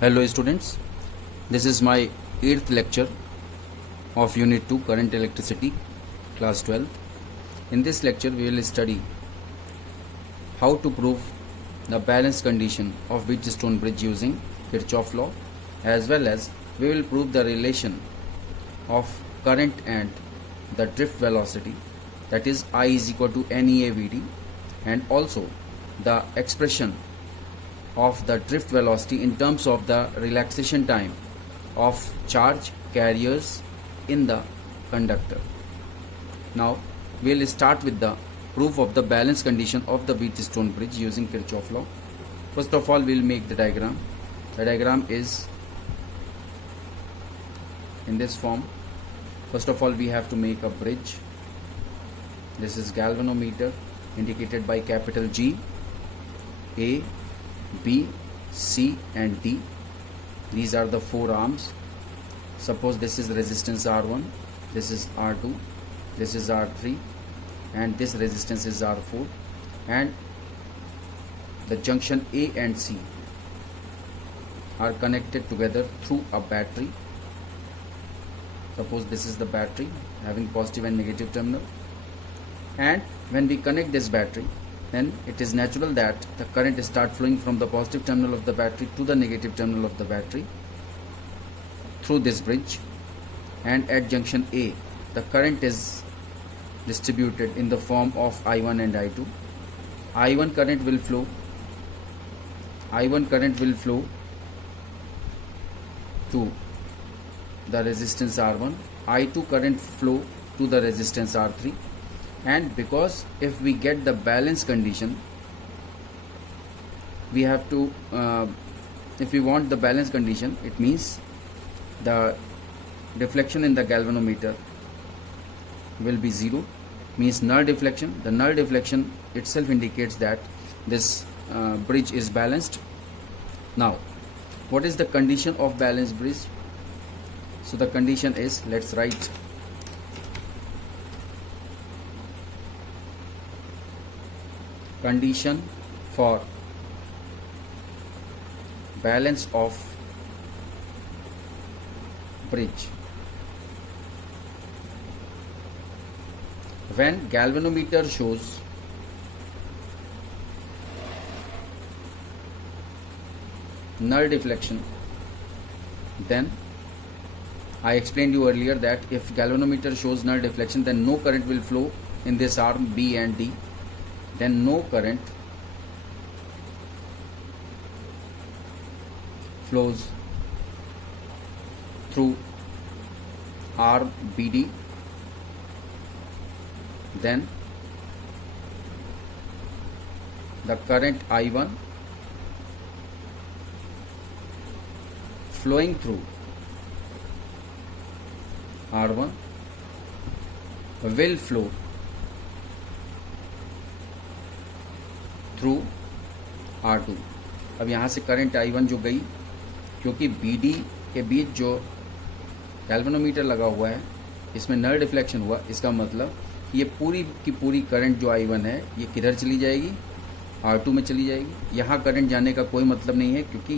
Hello students, this is my 8th lecture of Unit 2 Current Electricity, Class 12. In this lecture we will study how to prove the balance condition of Wheatstone bridge using Kirchhoff law, as well as we will prove the relation of current and the drift velocity, that is I is equal to NEAVD, and also the expression of the drift velocity in terms of the relaxation time of charge carriers in the conductor. Now we will start with the proof of the balance condition of the Wheatstone bridge using Kirchhoff law. First of all, we will make the diagram. The diagram is in this form. First of all, we have to make a bridge. This is galvanometer indicated by capital G, A, B, C and D. These are the 4 arms. Suppose this is resistance R1, this is R2, this is R3, and this resistance is R4, and the junction A and C are connected together through a battery. Suppose this is the battery having positive and negative terminal, and when we connect this battery, then it is natural that the current start flowing from the positive terminal of the battery to the negative terminal of the battery through this bridge, and at junction A the current is distributed in the form of I1 and I2. I1 current will flow to the resistance R1, I2 current flow to the resistance R3. And because if we get the balance condition, we have to if we want the balance condition, it means the deflection in the galvanometer will be 0, means null deflection. The null deflection itself indicates that this bridge is balanced. Now what is the condition of balanced bridge? So the condition is, let's write, condition for balance of bridge: when galvanometer shows null deflection, then I explained you earlier that if galvanometer shows null deflection, then no current will flow in this arm B and D. Then no current flows through arm BD. Then the current I1 flowing through R1 will flow through R2. अब यहाँ से current I1 जो गई, क्योंकि BD के बीच जो galvanometer लगा हुआ है इसमें नल डिफ्लेक्शन हुआ, इसका मतलब ये पूरी की पूरी करंट जो I1 है ये किधर चली जाएगी, R2 में चली जाएगी. यहाँ करंट जाने का कोई मतलब नहीं है, क्योंकि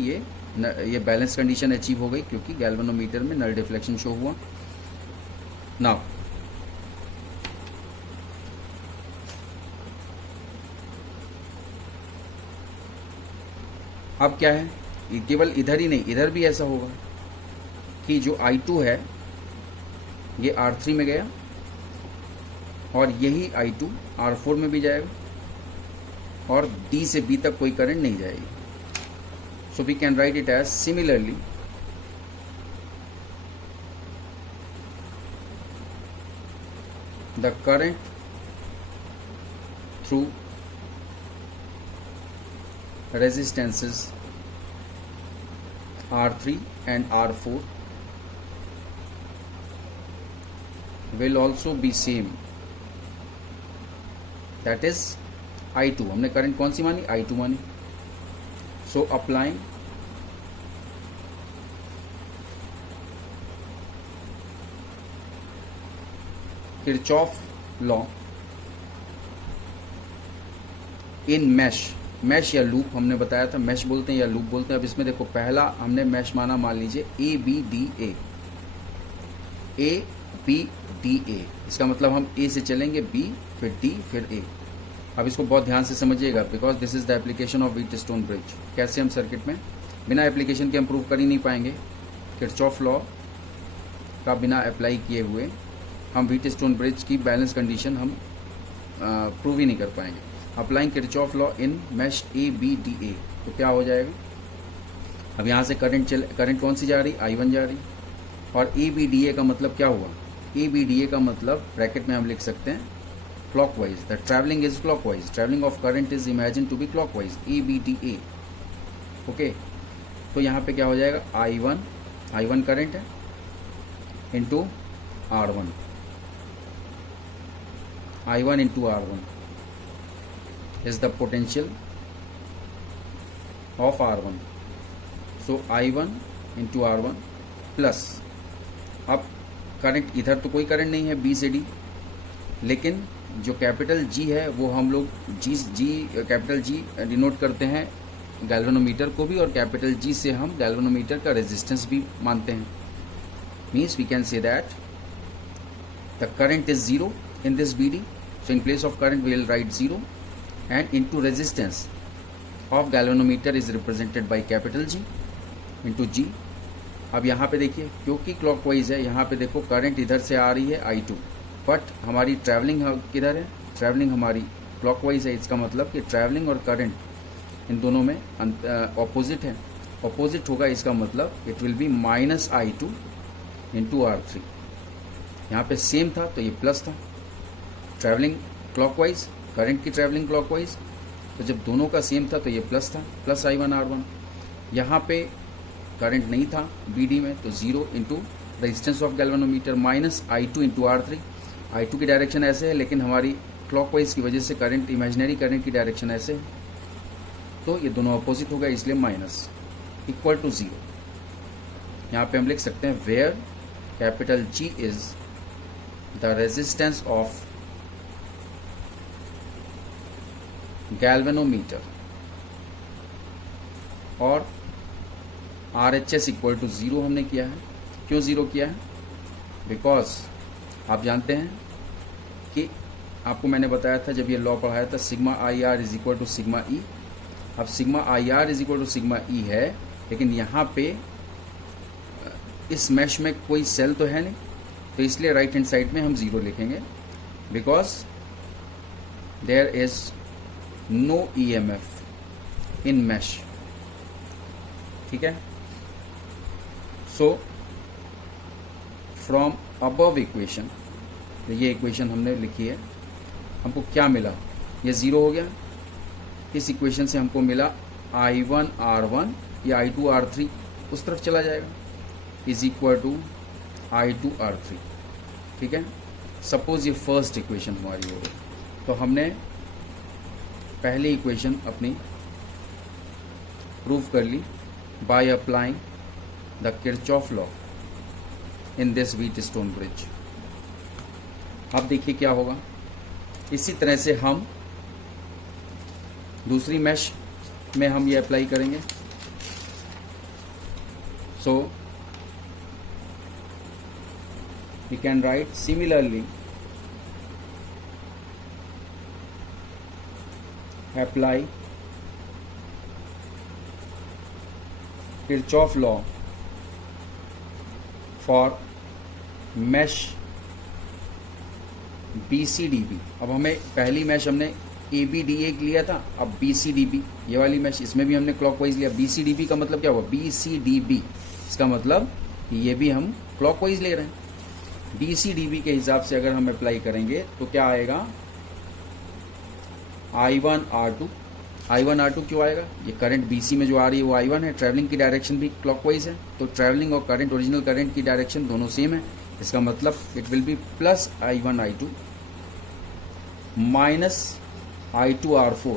ये बैलेंस कंडीशन अचीव हो गई, क्योंकि गैल्वेनोमीटर में नल डिफ्लेक्शन शो हुआ. नाउ अब क्या है, केवल इधर ही नहीं, इधर भी ऐसा होगा कि जो I2 है ये R3 में गया और यही I2 R4 में भी जाएगा और D से B तक कोई करंट नहीं जाएगी. So we can write it as similarly the current through resistances R3 and R4 will also be same, that is I2. हमने करंट कौन सी मानी, I2 मानी. So applying Kirchhoff law in mesh mesh या loop हमने बताया था, mash बोलते हैं या लूप बोलते हैं। अब इसमें देखो पहला हमने मैश माना, मान लीजिए A B D A, A B D A, इसका मतलब हम ए से चलेंगे, बी फिर डी फिर ए। अब इसको बहुत ध्यान से समझिएगा, because this is the application of Wheatstone bridge. कैसे हम सर्किट में बिना एप्लीकेशन के हम प्रूव कर ही नहीं पाएंगे। किरचॉफ लॉ का बिना अप्लाई किए हुए हम व्हीटस्टोन ब्रिज की बैलेंस कंडीशन हम प्रूव ही नहीं कर पाएंगे। Applying Kirchhoff law in mesh A B D A, तो क्या हो जाएगा, अब यहाँ से करंट कौन सी जा रही, I1 जा रही, और ए बी डी ए का मतलब क्या हुआ, ए बी डी ए का मतलब ब्रैकेट में हम लिख सकते हैं clockwise, the travelling is clockwise, travelling of current is imagine to be clockwise, A B D A. Okay, तो यहाँ पे क्या हो जाएगा, I1 करंट है into R1, I1 into R1 is the potential of R1. So I1 into R1 plus, अब current इधर तो कोई करंट नहीं है B से D, लेकिन जो कैपिटल G है वो हम लोग कैपिटल G डिनोट करते हैं गैल्वेनोमीटर को भी, और कैपिटल G से हम गैल्वेनोमीटर का रेजिस्टेंस भी मानते हैं। Means we can say that the current is 0 in this BD, so in place of current we will write 0, and into resistance of galvanometer is represented by capital G into G। अब यहाँ पे देखिए, क्योंकि clockwise है, यहाँ पे देखो current इधर से आ रही है I2, बट हमारी ट्रैवलिंग किधर है, ट्रैवलिंग हमारी क्लॉकवाइज है। इसका मतलब कि ट्रैवलिंग और करंट इन दोनों में ऑपोजिट है, ऑपोजिट होगा, इसका मतलब it will be -I2 into R3। यहाँ पे सेम था तो ये प्लस था, ट्रैवलिंग क्लॉकवाइज, करंट की ट्रैवलिंग क्लॉकवाइज, तो जब दोनों का सेम था तो ये प्लस था, प्लस I1 R1। यहाँ पे करंट नहीं था BD में, तो 0 into resistance of galvanometer minus I2 into R3। I2 की डायरेक्शन ऐसे है, लेकिन हमारी क्लॉकवाइज की वजह से करंट, इमेजिनरी करंट की डायरेक्शन ऐसे है, तो ये दोनों अपोजिट हो गए, इसलिए माइनस इक्वल टू 0। यहाँ पे हम लिख सकते हैं where capital G is the resistance of galvanometer और RHS इक्वल टू 0 हमने किया है। क्यों 0 किया है, बिकॉज आप जानते हैं कि आपको मैंने बताया था जब ये लॉ पढ़ाया था, sigma IR is equal to sigma E। अब sigma IR is equal to sigma E है, लेकिन यहाँ पे इस मैश में कोई सेल तो है नहीं, तो इसलिए राइट हैंड साइड में हम 0 लिखेंगे, because there is no EMF in mesh. ठीक है, सो फ्रॉम अबव इक्वेशन, तो ये इक्वेशन हमने लिखी है, हमको क्या मिला, ये 0 हो गया। इस इक्वेशन से हमको मिला I1 R1 या I2 R3 उस तरफ चला जाएगा, is equal to I2 R3। ठीक है, सपोज ये फर्स्ट इक्वेशन हमारी हो गई, तो हमने पहली इक्वेशन अपनी प्रूव कर ली by applying the Kirchhoff law in this Wheatstone bridge. अब देखिए क्या होगा, इसी तरह से हम दूसरी मैश में हम ये अप्लाई करेंगे। So we can write similarly apply Kirchhoff law for mesh BCDB। अब हमें पहली मैश हमने ABDA लिया था, अब BCDB ये वाली मैश, इसमें भी हमने क्लॉकवाइज लिया। BCDB का मतलब क्या हुआ, BCDB इसका मतलब ये भी हम क्लॉकवाइज ले रहे हैं। BCDB के हिसाब से अगर हम अप्लाई करेंगे तो क्या आएगा, I1 R2 क्यों आएगा, ये करंट BC में जो आ रही है वो I1 है, ट्रैवलिंग की डायरेक्शन भी क्लॉकवाइज है, तो ट्रैवलिंग और करंट, ओरिजिनल करंट की डायरेक्शन दोनों सेम है, इसका मतलब it will be plus I1 I2 minus I2 R4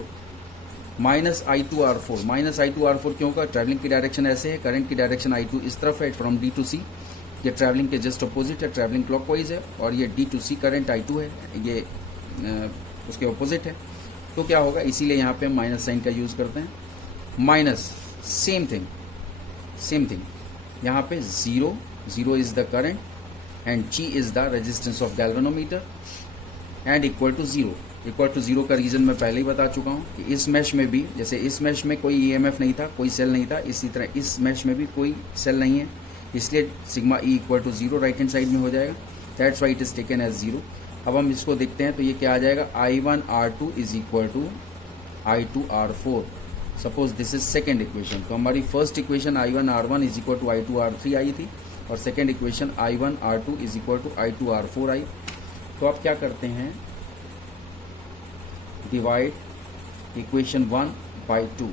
minus I2 R4 क्यों होगा, ट्रैवलिंग की डायरेक्शन ऐसे है, करंट की डायरेक्शन I2 इस तरफ है फ्रॉम D to C, ये ट्रैवलिंग के जस्ट अपोजिट है, ट्रैवलिंग क्लॉकवाइज है, और ये D to C current I2 है, ये उसके अपोजिट है, तो क्या होगा, इसीलिए यहाँ पे हम माइनस साइन का यूज़ करते हैं. माइनस, सेम थिंग यहाँ पे zero is the current and G is the resistance of galvanometer and equal to zero का रीज़न मैं पहले ही बता चुका हूँ कि इस मैश में भी, जैसे इस मैश में कोई EMF नहीं था, कोई सेल नहीं था, इसी तरह इस मैश में भी कोई सेल नहीं है, इसलिए sigma E equal to zero right hand side में हो जाएगा. That's why it is taken as zero. अब हम इसको देखते हैं तो ये क्या आ जाएगा, I1R2 is equal to I2R4. Suppose this is second equation. तो हमारी first equation I1R1 is equal to I2R3 I थी और second equation I1R2 is equal to I2R4 I. तो आप क्या करते हैं, डिवाइड इक्वेशन 1 बाई 2.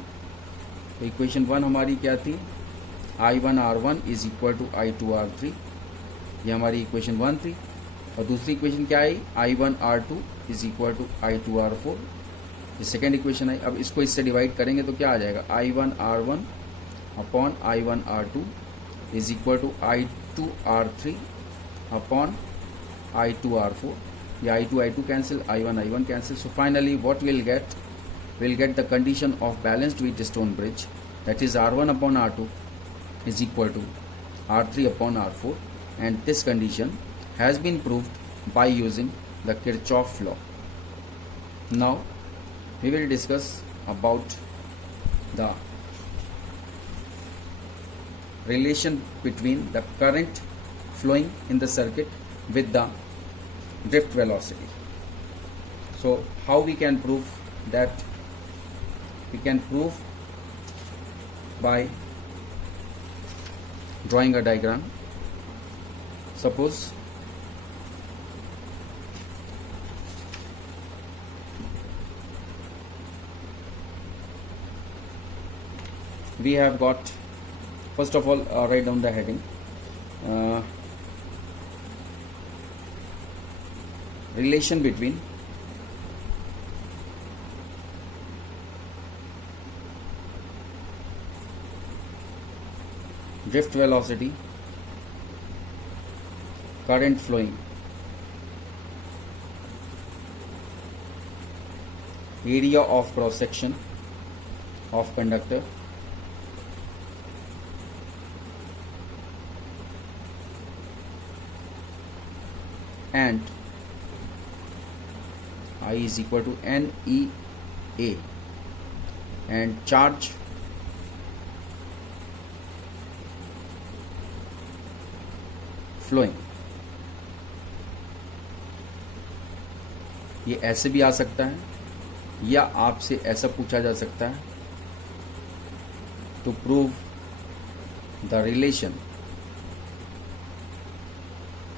तो इक्वेशन 1 हमारी क्या थी, I1R1 is equal to I2R3, ये हमारी इक्वेशन 1 थी. और दूसरी इक्वेशन क्या आई, I1R2 is equal to I2R4, ये सेकेंड इक्वेशन आई. अब इसको इससे डिवाइड करेंगे तो क्या आ जाएगा, I1R1 upon I1R2 is equal to I2R3 upon I2R4. ये I2 cancel, I1 cancel. So finally what we'll get the condition of balanced Wheatstone bridge, that is R1 upon R2 is equal to R3 upon R4, and this condition has been proved by using the Kirchhoff law. Now we will discuss about the relation between the current flowing in the circuit with the drift velocity. So how we can prove that? We can prove by drawing a diagram. Suppose we have got, first of all, write down the heading, relation between drift velocity, current flowing, area of cross section of conductor, and I is equal to NEA, and charge flowing. ये ऐसे भी आ सकता है या आपसे ऐसा पूछा जा सकता है, to prove the relation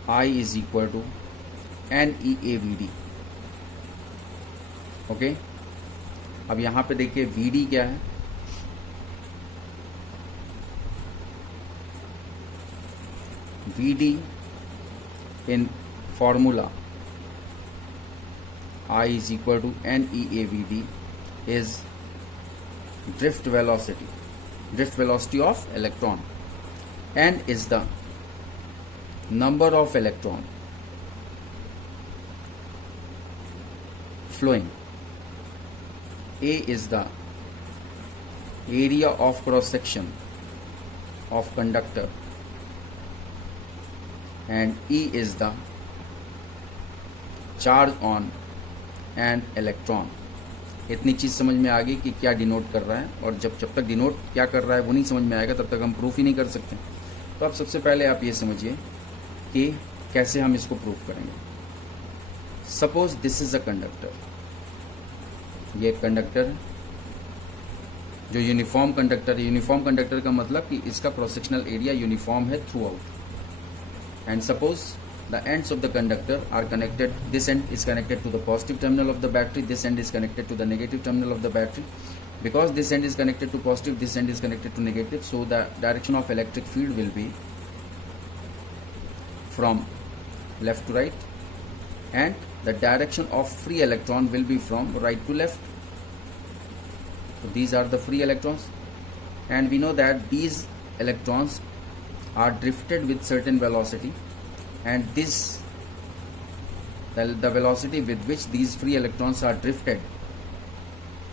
I is equal to NEAVD. Okay, अब यहाँ पे देखिए VD क्या है, VD in formula I is equal to NEAVD is drift velocity of electron. N is the number of electron flowing. A is the area of cross section of conductor, and E is the charge on an electron. इतनी चीज़ समझ में आ गई कि क्या denote कर रहा है, और जब तक डिनोट क्या कर रहा है वो नहीं समझ में आएगा तब तक हम प्रूफ ही नहीं कर सकते. तो अब सबसे पहले आप ये समझिए कि कैसे हम इसको प्रूफ करेंगे. Suppose this is a conductor, ये एक कंडक्टर है जो यूनिफॉर्म कंडक्टर है. यूनिफॉर्म कंडक्टर का मतलब कि इसका क्रॉस सेक्शनल एरिया यूनिफॉर्म है through out. And suppose the ends of the conductor are connected. This end is connected to the positive terminal of the battery, this end is connected to the negative terminal of the battery. Because this end is connected to positive, this end is connected to negative, so the direction of electric field will be from left to right, and the direction of free electron will be from right to left. So these are the free electrons, and we know that these electrons are drifted with certain velocity, and this the velocity with which these free electrons are drifted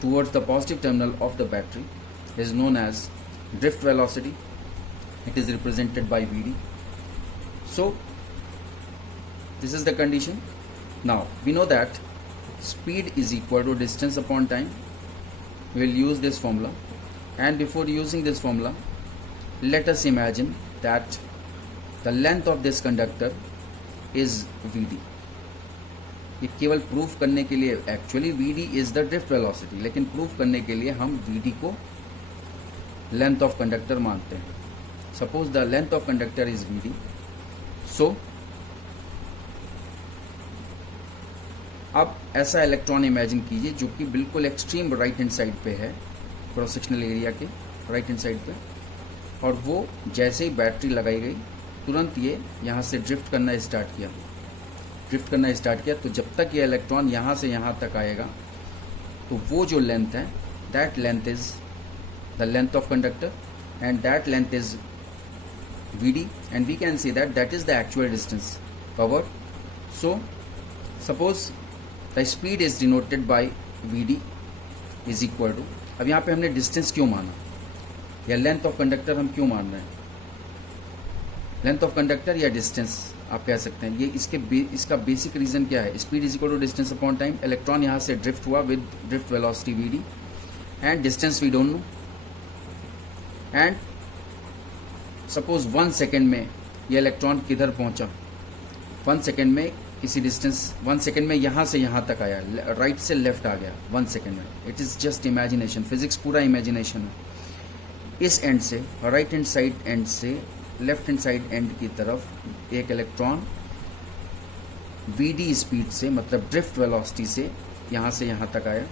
towards the positive terminal of the battery is known as drift velocity. It is represented by Vd. So this is the condition. Now we know that speed is equal to distance upon time. We will use this formula, and before using this formula, let us imagine that the length of this conductor is Vd. ये केवल proof करने के लिए, actually Vd is the drift velocity, लेकिन proof करने के लिए हम Vd को लेंथ ऑफ कंडक्टर मानते हैं. Suppose the length of conductor is Vd. सो अब ऐसा इलेक्ट्रॉन इमेजिन कीजिए जो कि बिल्कुल एक्सट्रीम राइट हैंड साइड पे है, क्रॉस सेक्शनल एरिया के राइट हैंड साइड पे, और वो जैसे ही बैटरी लगाई गई तुरंत ये यहाँ से ड्रिफ्ट करना स्टार्ट किया. तो जब तक ये इलेक्ट्रॉन यहाँ से यहाँ तक आएगा तो वो जो लेंथ है, that length is the length of conductor and that length is Vd, and we can say that is the actual distance covered. So suppose the speed is denoted by Vd is equal to, अब यहाँ पे हमने distance क्यों माना या length of conductor हम क्यों मान रहे हैं, लेंथ ऑफ कंडक्टर या डिस्टेंस आप कह सकते हैं. ये इसका बेसिक रीजन क्या है, speed is equal to distance upon time. Electron यहाँ से ड्रिफ्ट हुआ with drift velocity Vd and distance we don't know. And suppose 1 second में ये इलेक्ट्रॉन किधर पहुंचा, 1 सेकेंड में किसी डिस्टेंस, 1 सेकेंड में यहाँ से यहाँ तक आया, राइट से लेफ्ट आ गया 1 सेकेंड में. It is just imagination, physics पूरा इमेजिनेशन है. इस एंड से, राइट हैंड साइड एंड से लेफ्ट हैंड साइड एंड की तरफ एक इलेक्ट्रॉन Vd स्पीड से, मतलब ड्रिफ्ट वेलोसिटी से यहाँ तक आया.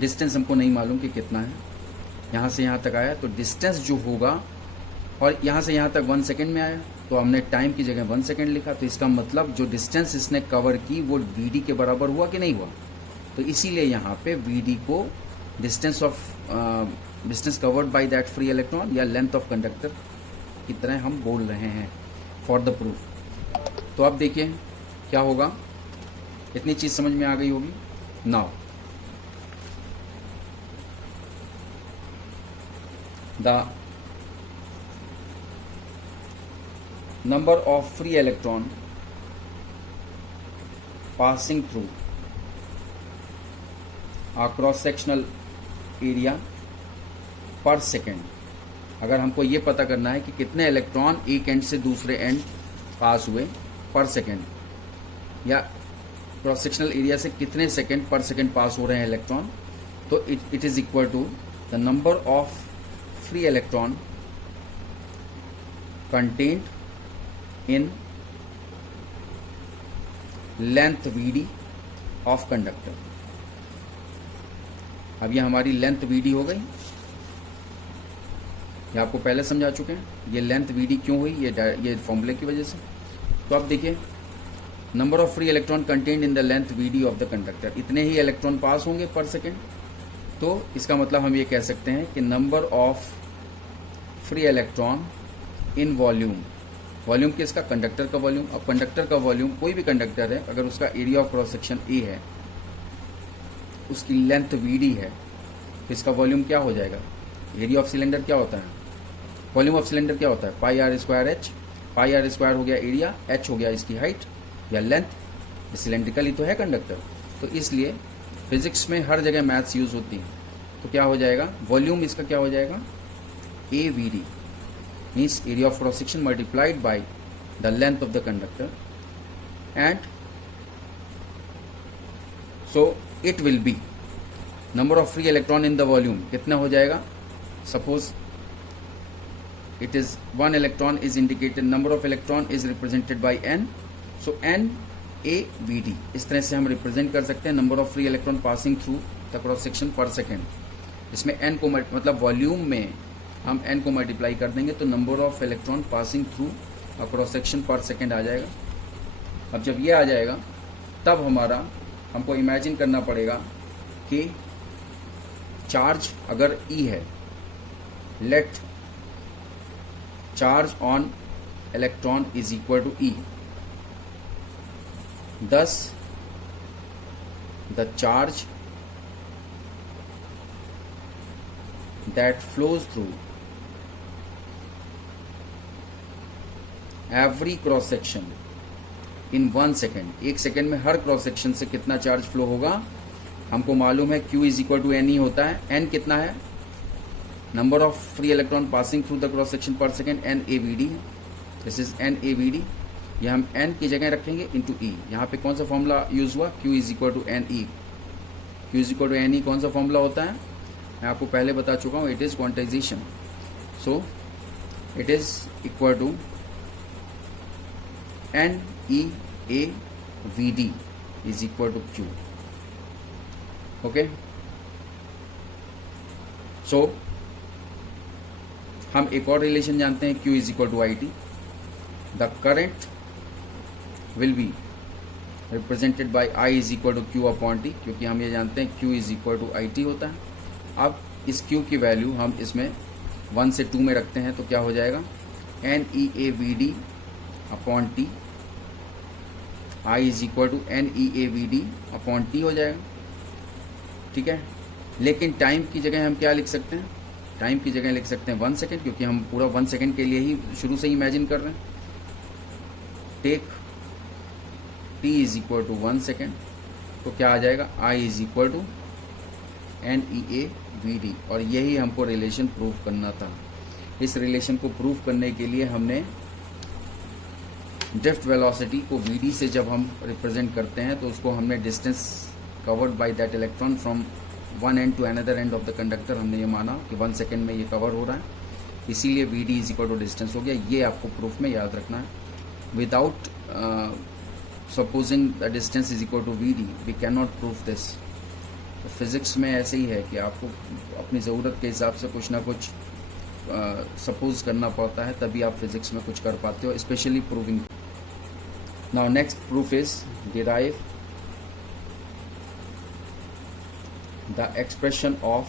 डिस्टेंस हमको नहीं मालूम कि कितना है, यहाँ से यहाँ तक आया. तो डिस्टेंस जो होगा, और यहाँ से यहाँ तक 1 सेकेंड में आया, तो हमने टाइम की जगह 1 सेकेंड लिखा. तो इसका मतलब जो डिस्टेंस इसने कवर की वो Vd के बराबर हुआ कि नहीं हुआ. तो इसीलिए यहाँ पे Vd को distance covered by that free electron या लेंथ ऑफ कंडक्टर की तरह हम बोल रहे हैं फॉर द प्रूफ. तो अब देखिए क्या होगा, इतनी चीज समझ में आ गई होगी. Now the number of free electron passing through a cross sectional area per second. अगर हमको ये पता करना है कि कितने इलेक्ट्रॉन एक एंड से दूसरे एंड पास हुए पर सेकेंड, या क्रॉस सेक्शनल एरिया से कितने सेकेंड पर सेकेंड पास हो रहे हैं इलेक्ट्रॉन, तो it is equal to the number of free electron contained in length Vd of conductor. अब ये हमारी लेंथ Vd हो गई, ये आपको पहले समझा चुके हैं. ये लेंथ Vd क्यों हुई, ये फॉर्मूले की वजह से. तो अब देखिए, number of free electron contained in the length Vd of the conductor, इतने ही इलेक्ट्रॉन पास होंगे पर सेकेंड. तो इसका मतलब हम ये कह सकते हैं कि number of free electron in volume, volume किसका, कंडक्टर का वॉल्यूम. अब कंडक्टर का वॉल्यूम, कोई भी कंडक्टर है, अगर उसका area of cross section A है, उसकी लेंथ Vd है, तो इसका वॉल्यूम क्या हो जाएगा. एरिया ऑफ सिलेंडर क्या होता है, वॉल्यूम ऑफ सिलेंडर क्या होता है, pi r square h. Pi r square हो गया एरिया, एच हो गया इसकी हाइट या लेंथ. सिलेंड्रिकल ही तो है कंडक्टर, तो इसलिए फिजिक्स में हर जगह मैथ्स यूज होती है. तो क्या हो जाएगा, वॉल्यूम इसका क्या हो जाएगा, AVD means area of cross section multiplied by the length of the conductor, and so it will be number of free electron in the volume. कितना हो जाएगा, suppose it is 1 electron is indicated, number of electron is represented by n, so n AVD. इस तरह से हम represent कर सकते हैं number of free electron passing through the cross section per second. इसमें n को मतलब वॉल्यूम में हम n को मल्टीप्लाई कर देंगे तो number of electron passing through a cross section per second आ जाएगा. अब जब ये आ जाएगा तब हमको इमेजिन करना पड़ेगा कि चार्ज अगर E है, let charge on electron is equal to E, thus the charge that flows through every cross section in 1 second, 1 second में हर क्रॉस सेक्शन से कितना चार्ज फ्लो होगा हमको मालूम है। Q is equal to N e होता है। एन कितना है? Number of free electron passing through the cross section per second, n A we d है। This is n A we d. ये हम एन की जगह रखेंगे इंटू ई। यहाँ पे कौन सा फॉर्मूला यूज हुआ? Q is equal to N E. Q is equal to N E कौन सा फॉर्मूला होता है? मैं आपको पहले बता चुका हूँ, it is quantization. So it is equal to N E A we d is equal to Q। Okay, so हम एक और रिलेशन जानते हैं, Q is equal to I t. The current will be represented by I is equal to Q upon t, क्योंकि हम ये जानते हैं Q is equal to I t होता है। अब इस Q की वैल्यू हम इसमें 1 से 2 में रखते हैं तो क्या हो जाएगा? N E A we D upon T. I is equal to N E A we D upon T हो जाएगा। ठीक है, लेकिन टाइम की जगह हम क्या लिख सकते हैं? टाइम की जगह लिख सकते हैं 1 सेकेंड, क्योंकि हम पूरा 1 सेकेंड के लिए ही शुरू से ही इमेजिन कर रहे हैं। Take t is equal to 1 second, तो क्या आ जाएगा? I is equal to N E A we D. और यही हमको रिलेशन प्रूव करना था। इस रिलेशन को प्रूव करने के लिए हमने ड्रिफ्ट वेलोसिटी को वीडी से जब हम रिप्रेजेंट करते हैं तो उसको हमने distance covered by that electron from one end to another end of the conductor, हमने ये माना कि 1 सेकेंड में ये कवर हो रहा है, इसीलिए v d is equal to distance हो गया। ये आपको प्रूफ में याद रखना है। Without supposing the distance is equal to v d we can not proof this. तो फिजिक्स में ऐसे ही है कि आपको अपनी ज़रूरत के हिसाब से कुछ ना कुछ सपोज करना पड़ता है, तभी आप फिजिक्स में कुछ कर पाते हो, specially proving. Now next proof is derive the expression of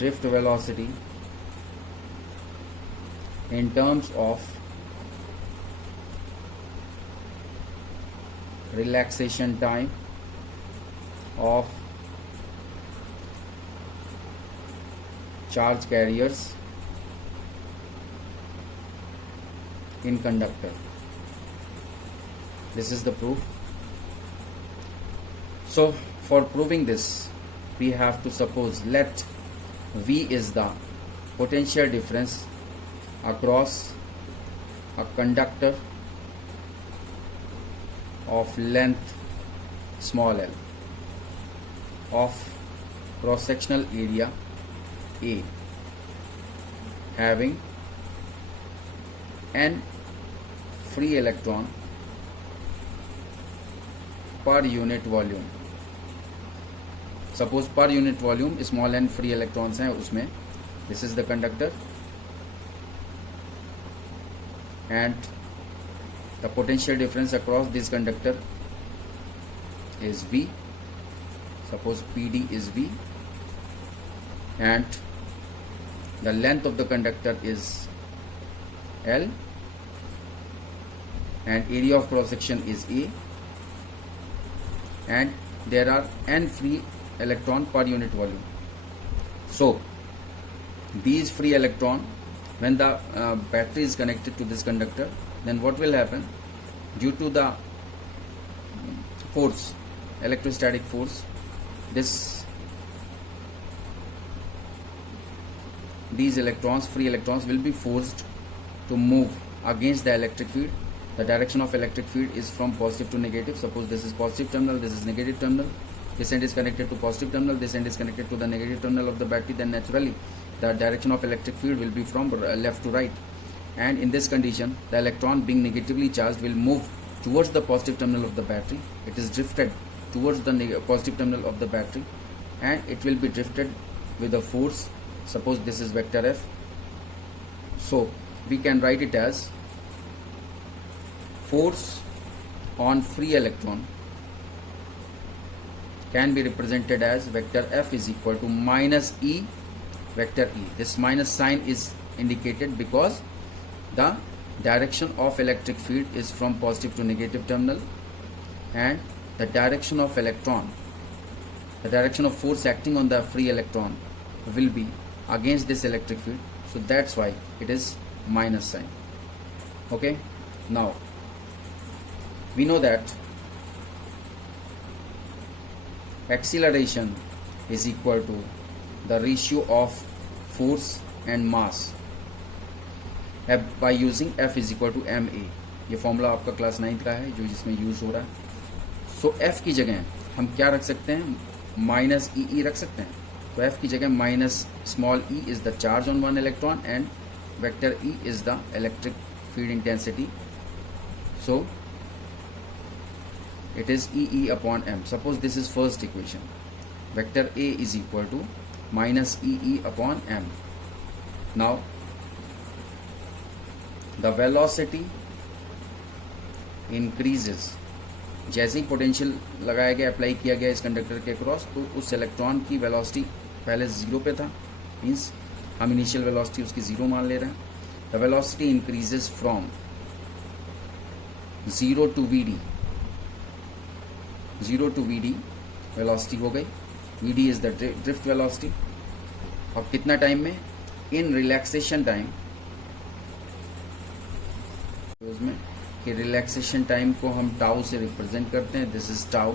drift velocity in terms of relaxation time of charge carriers in conductor. This is the proof. So for proving this we have to suppose let V is the potential difference across a conductor of length small l of cross sectional area A having n free electron per unit volume। Suppose per unit volume small n free electrons हैं उसमें। This is the conductor and the potential difference across this conductor is V। Suppose PD is V and the length of the conductor is L and area of cross section is A and there are n free electron per unit volume. So these free electron, when the battery is connected to this conductor, then what will happen? Due to the force, electrostatic force, these electrons, free electrons, will be forced to move against the electric field. The direction of electric field is from positive to negative. Suppose this is positive terminal, this is negative terminal. This end is connected to positive terminal, this end is connected to the negative terminal of the battery. Then naturally the direction of electric field will be from left to right. And in this condition, the electron being negatively charged will move towards the positive terminal of the battery. It is drifted towards the positive terminal of the battery, and it will be drifted with a force. Suppose this is vector F. So we can write it as force on free electron can be represented as vector F is equal to minus E vector E. This minus sign is indicated because the direction of electric field is from positive to negative terminal, and the direction of electron the direction of force acting on the free electron will be against this electric field, so that's why it is minus sign. Okay, now we know that acceleration is equal to the ratio of force and mass by using F is equal to ma. ये formula आपका class 9th का है जो जिसमें use हो रहा है. सो F की जगह हम क्या रख सकते हैं, माइनस ई रख सकते हैं. तो F की जगह minus small E is the charge on one electron and vector E is the electric field intensity. So it is E upon m. Suppose this is first equation. Vector A is equal to minus E upon m. Now the velocity increases. जैसे ही potential लगाया गया, apply किया गया इस conductor के cross, तो उस electron की वेलोसिटी पहले जीरो पे था, मीन्स हम इनिशियल वेलोसिटी उसकी जीरो मान ले रहे हैं. The velocity increases from zero to v d. Zero to v d velocity हो गई. V d is the drift velocity. और कितना टाइम में, इन रिलैक्सेशन टाइम, उसमें कि रिलैक्सेशन टाइम को हम टाउ से रिप्रेजेंट करते हैं. This is tau.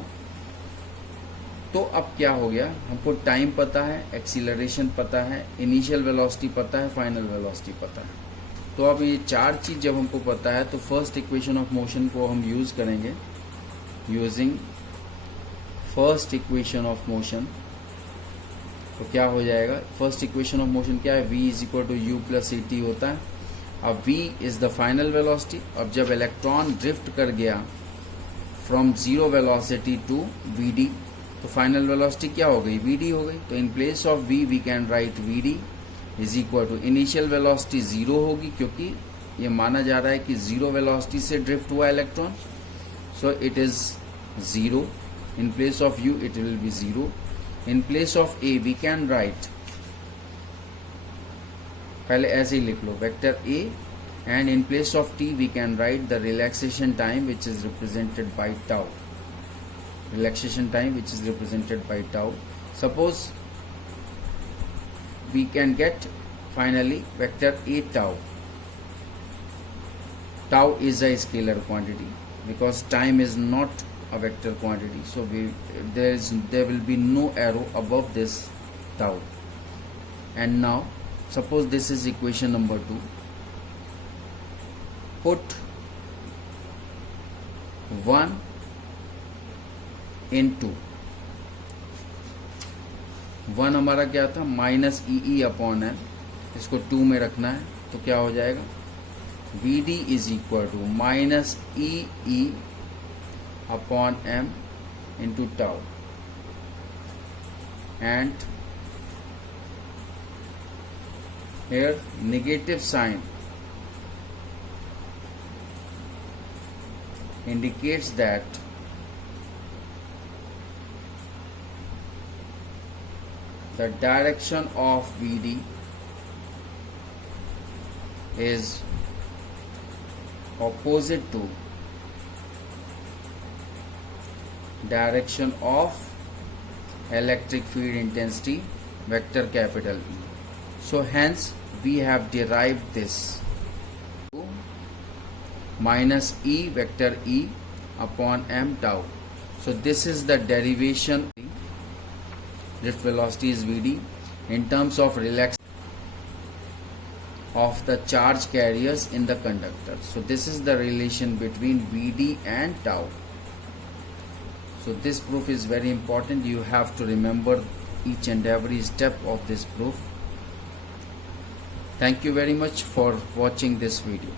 तो अब क्या हो गया, हमको टाइम पता है, एक्सीलरेशन पता है, इनिशियल वेलोसिटी पता है, फाइनल वेलोसिटी पता है. तो अब ये चार चीज जब हमको पता है तो फर्स्ट इक्वेशन ऑफ मोशन को हम यूज करेंगे. Using first equation of motion, तो क्या हो जाएगा, फर्स्ट इक्वेशन ऑफ मोशन क्या है, v is equal to u plus a t होता है. अब v is the final velocity. अब जब इलेक्ट्रॉन ड्रिफ्ट कर गया from zero velocity to v d, तो फाइनल वेलोसिटी क्या हो गई, वी डी हो गई. तो in place of v we can write v d is equal to, initial velocity zero होगी क्योंकि ये माना जा रहा है कि जीरो वेलोसिटी से ड्रिफ्ट हुआ electron. So it is zero. In place of u it will be 0. In place of a we can write, पहले ऐसे ही लिख लो, vector a, and in place of t we can write the relaxation time which is represented by tau. Relaxation time which is represented by tau. Suppose we can get finally vector a tau. Tau is a scalar quantity because time is not a vector quantity, so there will be no arrow above this tau. And now suppose this is equation number 2. Put 1 into 1 हमारा क्या था, minus ई upon M. इसको 2 में रखना है तो क्या हो जाएगा, v d is equal to minus e upon m into tau, and here negative sign indicates that the direction of VD is opposite to direction of electric field intensity vector capital E. So hence we have derived this minus E vector E upon m tau. So this is the derivation. Drift velocity is Vd in terms of relax of the charge carriers in the conductor. So this is the relation between Vd and tau. So this proof is very important. You have to remember each and every step of this proof. Thank you very much for watching this video.